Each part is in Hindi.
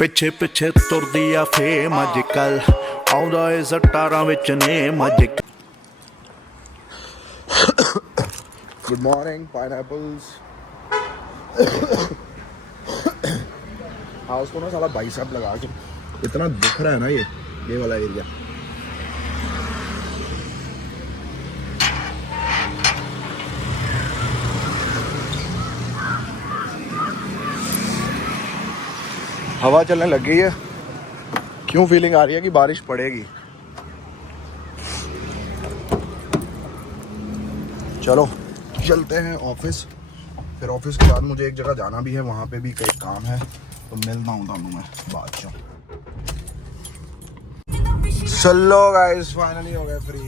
ਪਿੱਛੇ ਪਿੱਛੇ ਤੁਰਦੀ ਆ ਫੇਮ ਅੱਜ ਕੱਲ ਆਉਂਦਾ ਏ ਸਟਾਰਾਂ ਵਿੱਚ ਨੇਮ ਅੱਜ गुड मॉर्निंग पाइनएप्पल्स। हाँ उसको ना साला बाइसेप लगा के इतना दिख रहा है ना ये वाला एरिया। हवा चलने लग गई है। क्यों फीलिंग आ रही है कि बारिश पड़ेगी। चलो चलते हैं ऑफिस। फिर ऑफिस के बाद मुझे एक जगह जाना भी है, वहाँ पे भी कई काम है, तो मिलता हूँ ਤੁਹਾਨੂੰ मैं बाद में। चलो गाइस फाइनली हो गए फ्री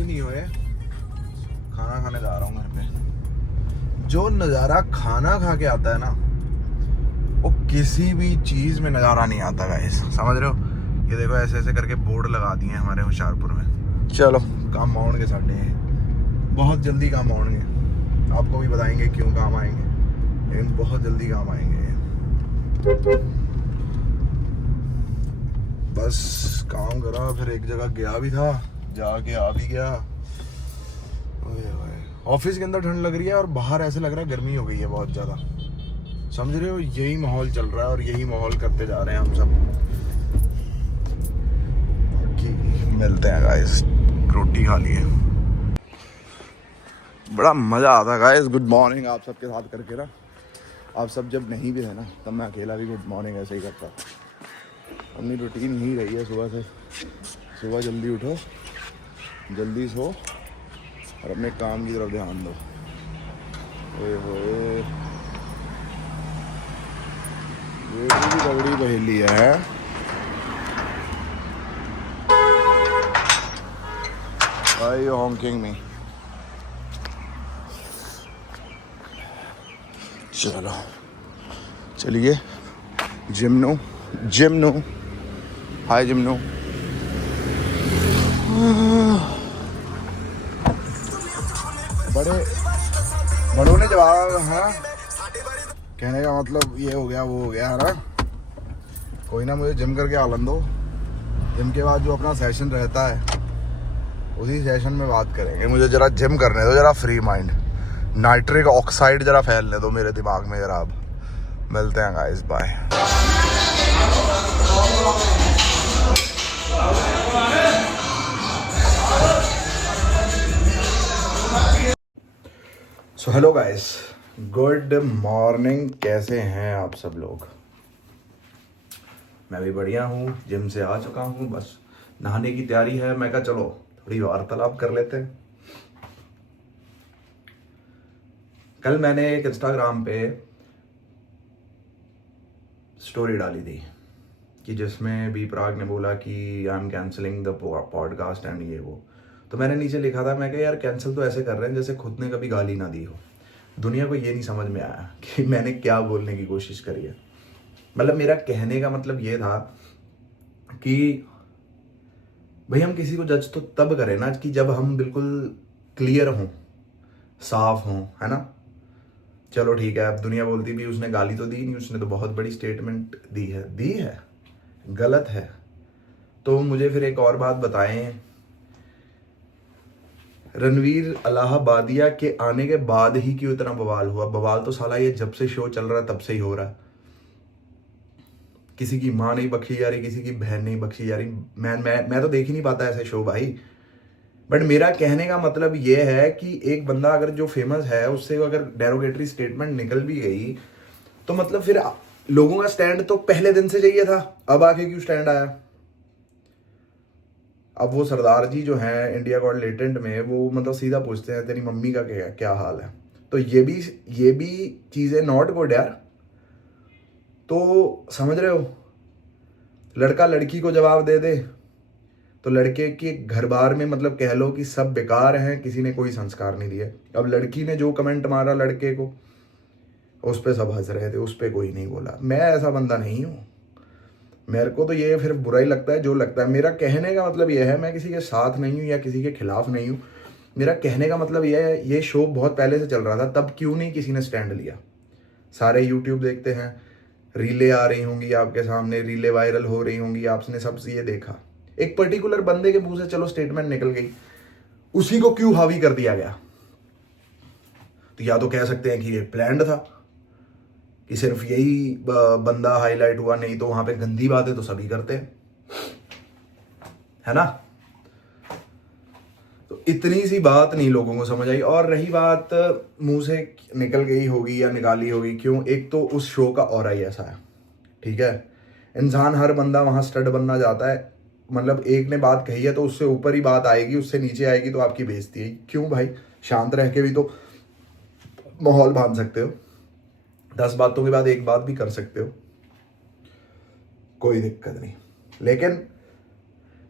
नहीं हुए, खाना खाने जा रहा हूँ घर पे। जो नज़ारा खाना खा के आता है ना वो किसी भी चीज़ में नज़ारा नहीं आता गाइस, समझ रहे हो। ये देखो ऐसे ऐसे करके बोर्ड लगा दिए हैं हमारे होशियारपुर में। चलो काम आउणगे साढ़े, बहुत जल्दी काम आउणगे, आपको भी बताएंगे क्यों काम आएंगे, लेकिन बहुत जल्दी काम आएंगे। बस काम करा, फिर एक जगह गया भी था, जाके आ भी गया। ऑफिस के अंदर ठंड लग रही है और बाहर ऐसे लग रहा है गर्मी हो गई है बहुत ज़्यादा, समझ रहे हो। यही माहौल चल रहा है और यही माहौल करते जा रहे हैं हम सब। मिलते हैं गाइस, रोटी खा लिए, बड़ा मज़ा आता है गाइस गुड मॉर्निंग आप सबके साथ करके ना। आप सब जब नहीं भी थे ना तब मैं अकेला भी गुड मॉर्निंग ऐसे ही करता। अपनी रूटीन ही रही है सुबह से। सुबह जल्दी उठो, जल्दी सो और अपने काम की तरफ ध्यान दो। ओए ये भी बड़ी पहेली है। Why are you honking me? चलो चलिए जिम्नो हाय जिम्नो। बड़ों ने जवाब हाँ कहने का मतलब ये हो गया वो हो गया है ना। कोई ना, मुझे जिम करके आलन दो। जिम के बाद जो अपना सेशन रहता है उसी सेशन में बात करेंगे। मुझे ज़रा जिम करने दो, ज़रा फ्री माइंड, नाइट्रिक ऑक्साइड ज़रा फैलने दो मेरे दिमाग में ज़रा। अब मिलते हैं guys, bye. So hello guys, good morning. कैसे हैं आप सब लोग? मैं भी बढ़िया हूँ, जिम से आ चुका हूँ, बस नहाने की तैयारी है। मैं कहा चलो थोड़ी वार्तालाप कर लेते हैं। कल मैंने एक इंस्टाग्राम पे स्टोरी डाली थी कि जिसमें बी प्राग ने बोला कि I am cancelling the podcast and ये वो। तो मैंने नीचे लिखा था, मैं कहा यार कैंसिल तो ऐसे कर रहे हैं जैसे खुद ने कभी गाली ना दी हो। दुनिया को ये नहीं समझ में आया कि मैंने क्या बोलने की कोशिश करी है। मतलब मेरा कहने का मतलब ये था कि भाई हम किसी को जज तो तब करें ना कि जब हम बिल्कुल क्लियर हों, साफ हों, है ना। चलो ठीक है, अब दुनिया बोलती भी उसने गाली तो दी नहीं, उसने तो बहुत बड़ी स्टेटमेंट दी है, गलत है। तो मुझे फिर एक और बात बताएं, रणवीर इलाहाबादिया के आने के बाद ही क्यों इतना बवाल हुआ? बवाल तो साला ये जब से शो चल रहा है तब से ही हो रहा है। किसी की माँ नहीं बख्शी जा रही, किसी की बहन नहीं बख्शी जा रही। मैं तो देख ही नहीं पाता ऐसे शो भाई। बट मेरा कहने का मतलब ये है कि एक बंदा अगर जो फेमस है उससे अगर डेरोगेटरी स्टेटमेंट निकल भी गई तो मतलब फिर लोगों का स्टैंड तो पहले दिन से चाहिए था, अब आके क्यों स्टैंड आया? अब वो सरदार जी जो हैं इंडिया गॉट लेटेंट में, वो मतलब सीधा पूछते हैं तेरी मम्मी का क्या हाल है। तो ये भी चीज़ें नॉट गुड यार। तो समझ रहे हो, लड़का लड़की को जवाब दे दे तो लड़के के घर बार में मतलब कह लो कि सब बेकार हैं, किसी ने कोई संस्कार नहीं दिए। अब लड़की ने जो कमेंट मारा लड़के को, उस पर सब हंस रहे थे, उस पर कोई नहीं बोला। मैं ऐसा बंदा नहीं हूँ, मेरे को तो ये फिर बुरा ही लगता है जो लगता है। मेरा कहने का मतलब ये है, मैं किसी के साथ नहीं हूँ या किसी के खिलाफ नहीं हूँ। मेरा कहने का मतलब ये है, ये शो बहुत पहले से चल रहा था, तब क्यों नहीं किसी ने स्टैंड लिया? सारे यूट्यूब देखते हैं, रीलें आ रही होंगी आपके सामने, रीलें वायरल हो रही होंगी, आपने सब ये देखा। एक पर्टिकुलर बंदे के मुंह से चलो स्टेटमेंट निकल गई, उसी को क्यों हावी कर दिया गया? तो या तो कह सकते हैं कि ये प्लान्ड था, कि सिर्फ यही बंदा हाईलाइट हुआ, नहीं तो वहां पे गंदी बातें तो सभी करते हैं, है ना। तो इतनी सी बात नहीं लोगों को समझ आई। और रही बात मुंह से निकल गई होगी या निकाली होगी क्यों, एक तो उस शो का ऑरा ही ऐसा है, ठीक है। इंसान, हर बंदा वहां स्टड बनना जाता है, मतलब एक ने बात कही है तो उससे ऊपर ही बात आएगी, उससे नीचे आएगी तो आपकी बेइज्जती है। क्यों भाई, शांत रह के भी तो माहौल बांध सकते हो, 10 बातों के बाद एक बात भी कर सकते हो, कोई दिक्कत नहीं। लेकिन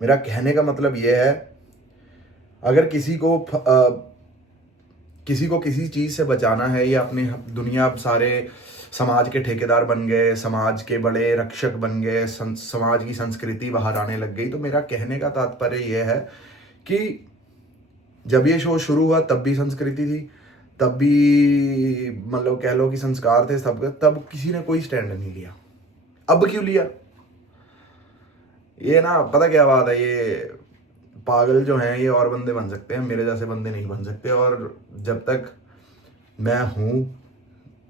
मेरा कहने का मतलब यह है, अगर किसी को किसी चीज से बचाना है, या अपने दुनिया सारे समाज के ठेकेदार बन गए, समाज के बड़े रक्षक बन गए, समाज की संस्कृति बाहर आने लग गई, तो मेरा कहने का तात्पर्य यह है कि जब ये शो शुरू हुआ तब भी संस्कृति थी, तब भी मतलब कह लो कि संस्कार थे सबके, तब किसी ने कोई स्टैंड नहीं लिया। अब क्यों लिया? ये ना, पता क्या बात है, ये पागल जो हैं ये और बंदे बन सकते हैं, मेरे जैसे बंदे नहीं बन सकते। और जब तक मैं हूं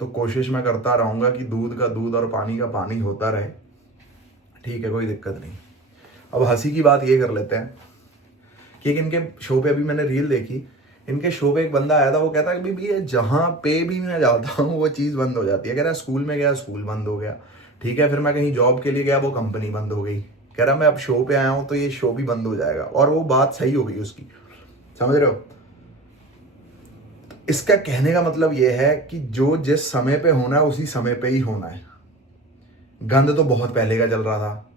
तो कोशिश मैं करता रहूंगा कि दूध का दूध और पानी का पानी होता रहे, ठीक है, कोई दिक्कत नहीं। अब हंसी की बात ये कर लेते हैं कि इनके शो पे, अभी मैंने रील देखी, इनके शो पे एक बंदा आया था, वो कहता है कि ये जहाँ पे भी मैं जाता हूँ वो चीज़ बंद हो जाती है। कह रहा है स्कूल में गया, स्कूल बंद हो गया, ठीक है, फिर मैं कहीं जॉब के लिए गया, वो कंपनी बंद हो गई। कह रहा मैं अब शो पे आया हूँ तो ये शो भी बंद हो जाएगा। और वो बात सही हो गई उसकी, समझ रहे हो। इसका कहने का मतलब ये है कि जो जिस समय पे होना है उसी समय पे ही होना है। गंद तो बहुत पहले का चल रहा था,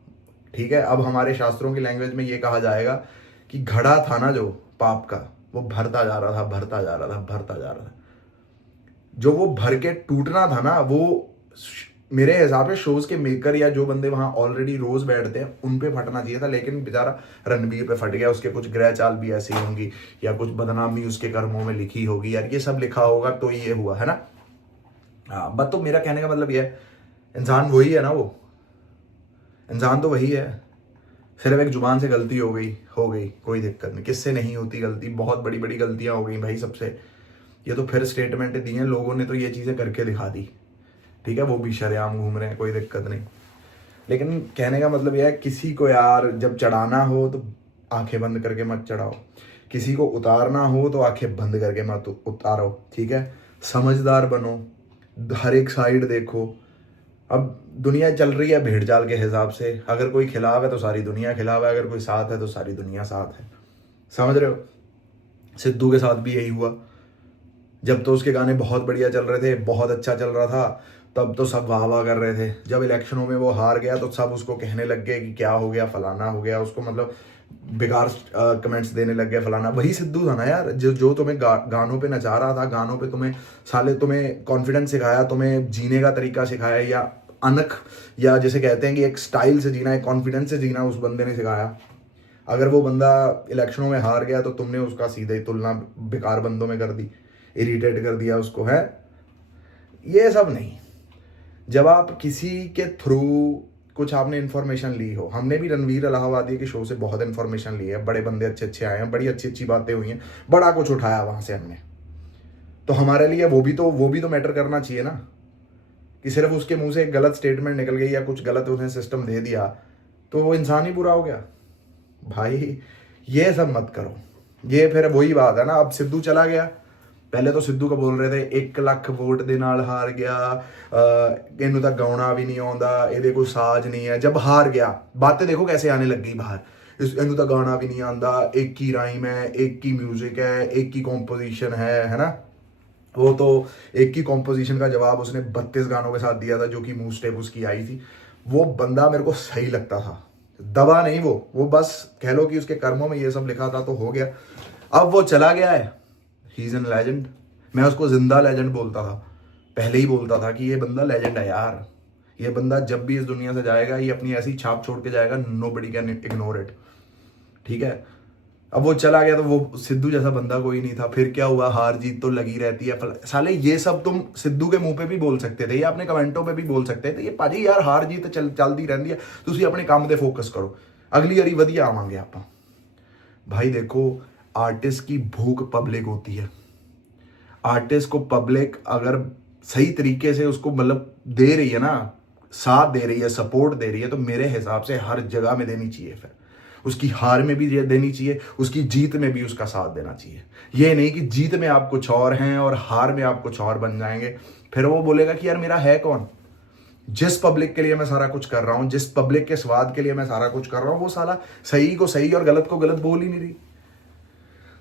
ठीक है। अब हमारे शास्त्रों की लैंग्वेज में ये कहा जाएगा कि घड़ा था ना जो पाप का, वो भरता जा रहा था, भरता जा रहा था, भरता जा रहा था। जो वो भर के टूटना था ना, वो मेरे हिसाब से शोज के मेकर या जो बंदे वहां ऑलरेडी रोज बैठते हैं उन पे फटना चाहिए था। लेकिन बेचारा रणबीर पे फट गया, उसके कुछ ग्रह चाल भी ऐसी होंगी, या कुछ बदनामी उसके कर्मों में लिखी होगी, यार ये सब लिखा होगा तो ये हुआ, है ना। हाँ, बट तो मेरा कहने का मतलब ये है, इंसान वही है ना, वो इंसान तो वही है, सिर्फ एक जुबान से गलती हो गई, कोई दिक्कत नहीं। किससे नहीं होती गलती, बहुत बड़ी बड़ी गलतियां हो गई भाई सबसे। ये तो फिर स्टेटमेंट दी हैं लोगों ने, तो ये चीज़ें करके दिखा दी, ठीक है, वो भी शरेआम घूम रहे हैं, कोई दिक्कत नहीं। लेकिन कहने का मतलब यह है, किसी को यार जब चढ़ाना हो तो आंखें बंद करके मत चढ़ाओ, किसी को उतारना हो तो आंखें बंद करके मत उतारो, ठीक है। समझदार बनो, हर एक साइड देखो। अब दुनिया चल रही है भेड़ चाल के हिसाब से, अगर कोई खिलाफ है तो सारी दुनिया खिलाफ है, अगर कोई साथ है तो सारी दुनिया साथ है, समझ रहे हो। सिद्धू के साथ भी यही हुआ, जब तो उसके गाने बहुत बढ़िया चल रहे थे, बहुत अच्छा चल रहा था, तब तो सब वाह वाह कर रहे थे। जब इलेक्शनों में वो हार गया तो सब उसको कहने लग गए कि क्या हो गया, फलाना हो गया, उसको मतलब बेकार कमेंट्स देने लग गए, फलाना। वही सिद्धू था ना यार, जो तुम्हें गानों पे नचा रहा था, गानों पे तुम्हें कॉन्फिडेंस सिखाया, तुम्हें जीने का तरीका सिखाया, या अनख, या जैसे कहते हैं कि एक स्टाइल से जीना, एक कॉन्फिडेंस से जीना उस बंदे ने सिखाया। अगर वो बंदा इलेक्शनों में हार गया तो तुमने उसका सीधे ही तुलना बेकार बंदों में कर दी, इरिटेट कर दिया उसको, है। ये सब नहीं। जब आप किसी के थ्रू कुछ आपने इन्फॉर्मेशन ली हो, हमने भी रणवीर इलाहाबादी के शो से बहुत इन्फॉर्मेशन ली है, बड़े बंदे अच्छे अच्छे आए हैं, बड़ी अच्छी अच्छी बातें हुई हैं, बड़ा कुछ उठाया वहां से हमने, तो हमारे लिए वो भी तो मैटर करना चाहिए ना, कि सिर्फ उसके मुंह से एक गलत स्टेटमेंट निकल गई या कुछ गलत उसने सिस्टम दे दिया तो वो इंसान ही बुरा हो गया। भाई ये सब मत करो। ये फिर वही बात है ना, अब सिद्धू चला गया, पहले तो सिद्धू का बोल रहे थे 1 ਲੱਖ वोट ਦੇ ਨਾਲ हार गया, ਇਹਨੂੰ ਤਾਂ ਗਾਉਣਾ ਵੀ ਨਹੀਂ ਆਉਂਦਾ, ਇਹਦੇ ਕੋਈ ਸਾਜ਼ नहीं है। जब हार गया बातें देखो कैसे आने लग गई बाहर, ਇਹਨੂੰ ਤਾਂ गाना भी नहीं आता, एक ही राइम है, एक ही म्यूजिक है, एक ही कॉम्पोजिशन है ना। वो तो एक ही कॉम्पोजिशन का जवाब उसने 32 गानों के साथ दिया था, जो कि मूव स्टेप उसकी आई थी। वो बंदा मेरे को सही लगता था, दबा नहीं वो बस कह लो कि उसके कर्मों में ये सब लिखा था तो हो गया। अब वो चला गया है, ही इज एन लेजेंड। मैं उसको जिंदा लेजेंड बोलता था, पहले ही बोलता था कि ये बंदा लेजेंड है यार। ये बंदा जब भी इस दुनिया से जाएगा ये अपनी ऐसी छाप छोड़ के जाएगा, नोबडी कैन इग्नोर इट, ठीक है। अब वो चला गया तो वो सिद्धू जैसा बंदा कोई नहीं था। फिर क्या हुआ, हार जीत तो लगी रहती है। साले ये सब तुम सिद्धू के मुंह पे भी बोल सकते थे या अपने कमेंटों पे भी बोल सकते थे, ये पाजी यार हार जीत चलती रहती है, तुसी अपने काम पे फोकस करो, अगली बारी वधिया आवांगे आपां। भाई देखो, आर्टिस्ट की भूख पब्लिक होती है। आर्टिस्ट को पब्लिक अगर सही तरीके से उसको मतलब दे रही है ना, साथ दे रही है, सपोर्ट दे रही है, तो मेरे हिसाब से हर जगह में देनी चाहिए। फिर उसकी हार में भी देनी चाहिए, उसकी जीत में भी उसका साथ देना चाहिए। ये नहीं कि जीत में आप कुछ और हैं और हार में आप कुछ और बन जाएंगे, फिर वो बोलेगा कि यार मेरा है कौन। जिस पब्लिक के लिए मैं सारा कुछ कर रहा हूं, जिस पब्लिक के स्वाद के लिए मैं सारा कुछ कर रहा हूं, वो साला सही को सही और गलत को गलत बोल ही नहीं रही।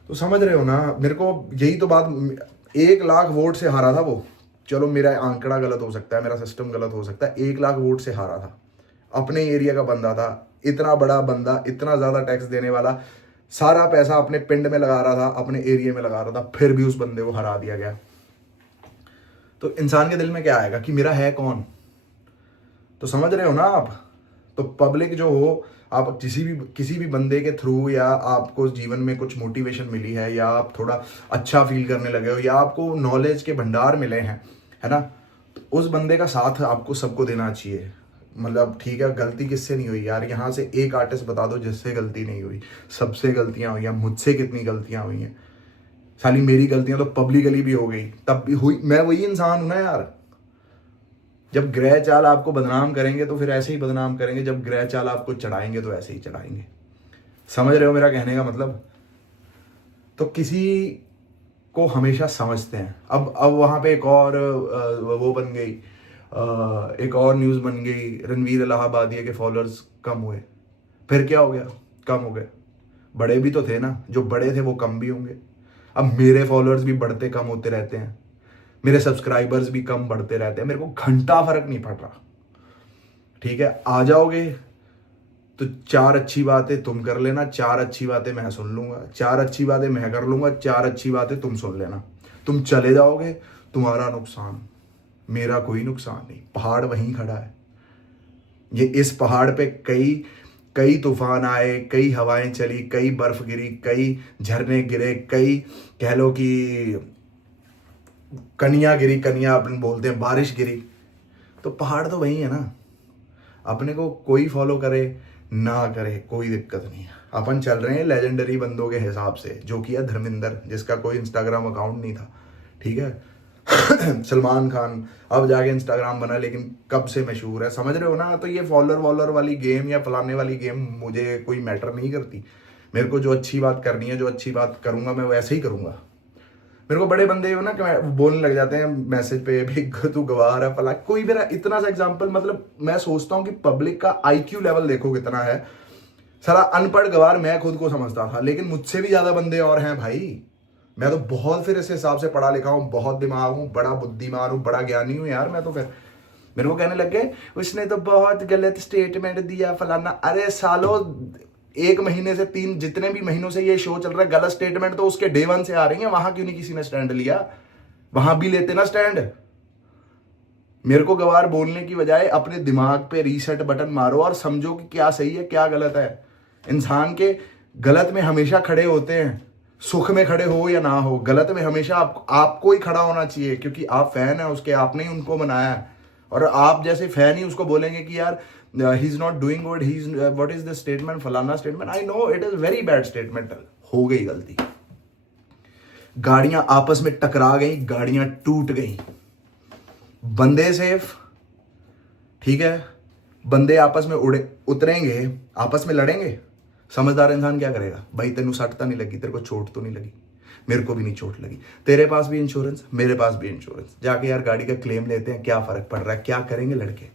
तो समझ रहे हो ना मेरे को, यही तो बात। 1 लाख वोट से हारा था वो, चलो मेरा आंकड़ा गलत हो सकता है, मेरा सिस्टम गलत हो सकता है, 1 लाख वोट से हारा था। अपने एरिया का बंदा था, इतना बड़ा बंदा, इतना ज्यादा टैक्स देने वाला, सारा पैसा अपने पिंड में लगा रहा था, अपने एरिया में लगा रहा था, फिर भी उस बंदे को हरा दिया गया। तो इंसान के दिल में क्या आएगा कि मेरा है कौन। तो समझ रहे हो ना आप। तो पब्लिक जो हो, आप किसी भी बंदे के थ्रू, या आपको जीवन में कुछ मोटिवेशन मिली है, या आप थोड़ा अच्छा फील करने लगे हो, या आपको नॉलेज के भंडार मिले हैं, है ना, तो उस बंदे का साथ आपको सबको देना चाहिए। मतलब ठीक है, गलती किससे नहीं हुई यार, यहाँ से एक आर्टिस्ट बता दो जिससे गलती नहीं हुई। सबसे गलतियां हुई हैं, मुझसे कितनी गलतियां हुई हैं। साली मेरी गलतियां तो पब्लिकली भी हो गई, तब भी हुई, मैं वही इंसान हूं ना यार। जब ग्रह चाल आपको बदनाम करेंगे तो फिर ऐसे ही बदनाम करेंगे, जब ग्रह चाल आपको चढ़ाएंगे तो ऐसे ही चढ़ाएंगे। समझ रहे हो मेरा कहने का मतलब। तो किसी को हमेशा समझते हैं। अब वहां पे एक और वो बन गई, एक और न्यूज बन गई, रणवीर इलाहाबादिया के फॉलोअर्स कम हुए। फिर क्या हो गया, कम हो गए। बड़े भी तो थे ना, जो बड़े थे वो कम भी होंगे। अब मेरे फॉलोअर्स भी बढ़ते कम होते रहते हैं, मेरे सब्सक्राइबर्स भी कम बढ़ते रहते हैं, मेरे को घंटा फर्क नहीं पड़ रहा। ठीक है, आ जाओगे तो 4 अच्छी बातें तुम कर लेना, 4 अच्छी बातें मैं सुन लूंगा, 4 अच्छी बातें मैं कर लूंगा, 4 अच्छी बातें तुम सुन लेना। तुम चले जाओगे, तुम्हारा नुकसान, मेरा कोई नुकसान नहीं। पहाड़ वहीं खड़ा है। ये इस पहाड़ पे कई तूफान आए, कई हवाएं चली, कई बर्फ गिरी, कई झरने गिरे, कई कह लो कि कनिया गिरी, कनिया अपन बोलते हैं, बारिश गिरी, तो पहाड़ तो वही है ना। अपने को कोई फॉलो करे ना करे कोई दिक्कत नहीं है। अपन चल रहे हैं लेजेंडरी बंदों के हिसाब से, जो कि है धर्मेंद्र, जिसका कोई इंस्टाग्राम अकाउंट नहीं था। ठीक है सलमान खान अब जाके इंस्टाग्राम बना, लेकिन कब से मशहूर है, समझ रहे हो ना। तो ये फॉलोअर वाली गेम या फलाने वाली गेम मुझे कोई मैटर नहीं करती। मेरे को जो अच्छी बात करनी है, जो अच्छी बात करूंगा मैं वैसे ही करूंगा। मेरे को बड़े बंदे हो ना कि बोलने लग जाते हैं मैसेज पे भी, तू गवार है फला, कोई मेरा इतना सा एग्जांपल, मतलब मैं सोचता हूँ कि पब्लिक का आईक्यू लेवल देखो कितना है। सारा अनपढ़ गवार मैं खुद को समझता था, लेकिन मुझसे भी ज्यादा बंदे और हैं भाई। मैं तो बहुत फिर इस हिसाब से पढ़ा लिखा हूँ, बहुत दिमाग हूँ, बड़ा बुद्धिमान हूँ, बड़ा ज्ञानी हूँ यार। मैं तो फिर मेरे को कहने लग गए उसने तो बहुत गलत स्टेटमेंट दिया फलाना। अरे सालो, 1 महीने से 3 जितने भी महीनों से ये शो चल रहा है, गलत स्टेटमेंट तो उसके डे 1 से आ रही है। वहां क्यों नहीं किसी ने स्टैंड लिया, वहां भी लेते ना स्टैंड। मेरे को गवार बोलने की बजाय अपने दिमाग पे रीसेट बटन मारो और समझो कि क्या सही है क्या गलत है। इंसान के गलत में हमेशा खड़े होते हैं, सुख में खड़े हो या ना हो, गलत में हमेशा आपको ही खड़ा होना चाहिए, क्योंकि आप फैन है उसके, आपने ही उनको बनाया है। और आप जैसे फैन ही उसको बोलेंगे कि यार he is not doing good, he is what is the statement, फलाना statement, I know it is very bad statement. हो गई गलती, गाड़ियां आपस में टकरा गई, गाड़ियां टूट गई, बंदे सेफ। ठीक है, बंदे आपस में उतरेंगे, आपस में लड़ेंगे। समझदार इंसान क्या करेगा, भाई तेनू सट तो नहीं लगी, तेरे को चोट तो नहीं लगी, मेरे को भी नहीं चोट लगी, तेरे पास भी इंश्योरेंस, मेरे पास भी इंश्योरेंस, जाके यार गाड़ी का क्लेम लेते हैं, क्या फर्क पड़ रहा है। क्या करेंगे लड़के,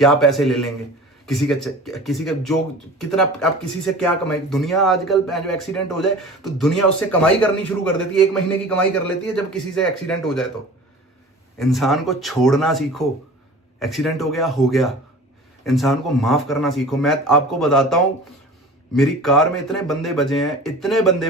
क्या पैसे ले लेंगे, किसी का जो कितना, आप किसी से क्या कमाई। दुनिया आजकल जो एक्सीडेंट हो जाए तो दुनिया उससे कमाई करनी शुरू कर देती है, 1 महीने की कमाई कर लेती है जब किसी से एक्सीडेंट हो जाए। तो इंसान को छोड़ना सीखो, एक्सीडेंट हो गया, इंसान को माफ करना सीखो। मैं आपको बताता हूं, मेरी कार में इतने बंदे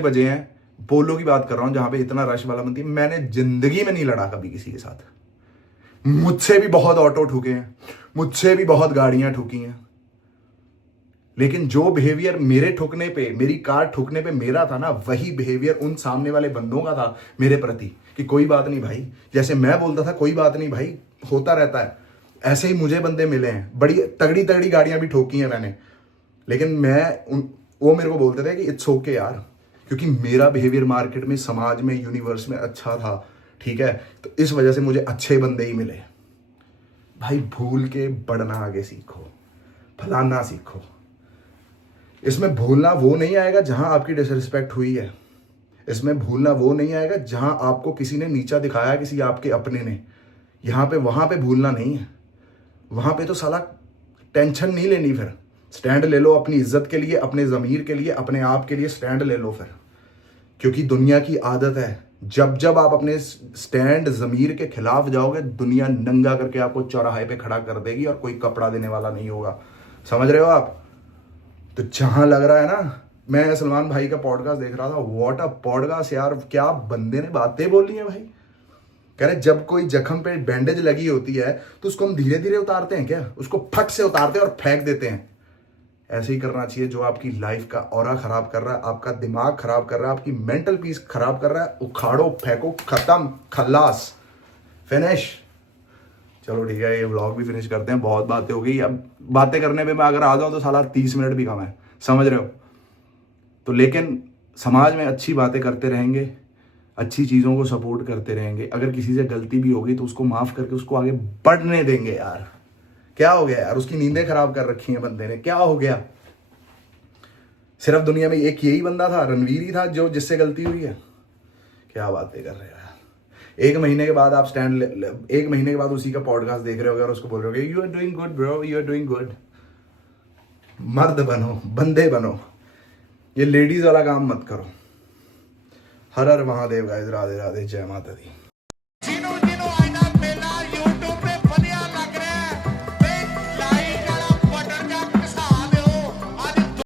बजे हैं, पोलो की बात कर रहा हूं, जहां पे इतना रश वाला बनती है, मैंने जिंदगी में नहीं लड़ा कभी किसी के साथ। मुझसे भी बहुत ऑटो ठुके हैं, मुझसे भी बहुत गाड़ियां ठुकी हैं, लेकिन जो बिहेवियर मेरे ठुकने पे, मेरी कार ठुकने पे मेरा था ना, वही बिहेवियर उन सामने वाले बंदों का था मेरे प्रति कि कोई बात नहीं भाई, जैसे मैं बोलता था कोई बात नहीं भाई, होता रहता है। ऐसे ही मुझे बंदे मिले हैं, बड़ी तगड़ी तगड़ी गाड़ियां भी ठोकी हैं मैंने, लेकिन वो मेरे को बोलते थे कि इट्स ओके यार, क्योंकि मेरा बिहेवियर मार्केट में, समाज में, यूनिवर्स में अच्छा था, ठीक है। तो इस वजह से मुझे अच्छे बंदे ही मिले। भाई भूल के बढ़ना आगे सीखो, फलाना सीखो। इसमें भूलना वो नहीं आएगा जहां आपकी डिसरिस्पेक्ट हुई है, इसमें भूलना वो नहीं आएगा जहां आपको किसी ने नीचा दिखाया, किसी आपके अपने ने। यहाँ पे वहां पे भूलना नहीं है, वहां पे तो साला टेंशन नहीं लेनी, फिर स्टैंड ले लो अपनी इज्जत के लिए, अपने ज़मीर के लिए, अपने आप के लिए स्टैंड ले लो फिर। क्योंकि दुनिया की आदत है, जब जब आप अपने स्टैंड ज़मीर के खिलाफ जाओगे, दुनिया नंगा करके आपको चौराहे पे खड़ा कर देगी और कोई कपड़ा देने वाला नहीं होगा। समझ रहे हो आप? तो जहां लग रहा है ना, मैं सलमान भाई का पॉडकास्ट देख रहा था, व्हाट अ पॉडकास्ट यार, क्या बंदे ने बातें बोली हैं भाई। कह रहे जब कोई जख्म पे बैंडेज लगी होती है तो उसको हम धीरे धीरे उतारते हैं क्या, उसको फट से उतारते हैं और फेंक देते हैं। ऐसे ही करना चाहिए। जो आपकी लाइफ का ऑरा खराब कर रहा है, आपका दिमाग खराब कर रहा है, आपकी मेंटल पीस खराब कर रहा है, उखाड़ो, फेंको, खत्म, खल्लास, फिनिश। चलो ठीक है, ये व्लॉग भी फिनिश करते हैं, बहुत बातें हो गई। अब बातें करने पे मैं अगर आ जाऊं तो साला 30 मिनट भी कम है, समझ रहे हो? तो लेकिन समाज में अच्छी बातें करते रहेंगे, अच्छी चीज़ों को सपोर्ट करते रहेंगे। अगर किसी से गलती भी होगी तो उसको माफ़ करके उसको आगे बढ़ने देंगे। यार क्या हो गया यार, उसकी नींदें खराब कर रखी हैं बंदे ने, क्या हो गया? सिर्फ दुनिया में एक यही बंदा था, रणवीर ही था जो जिससे गलती हुई है। क्या बातें कर रहे हो यार। एक महीने के बाद आप एक महीने के बाद उसी का पॉडकास्ट देख रहे होगे और उसको बोल रहे होगे you are doing good bro, you are doing good. मर्द बनो, बंदे बनो, ये लेडीज वाला काम मत करो। हर हर महादेव गाइस, राधे राधे, जय माता दी।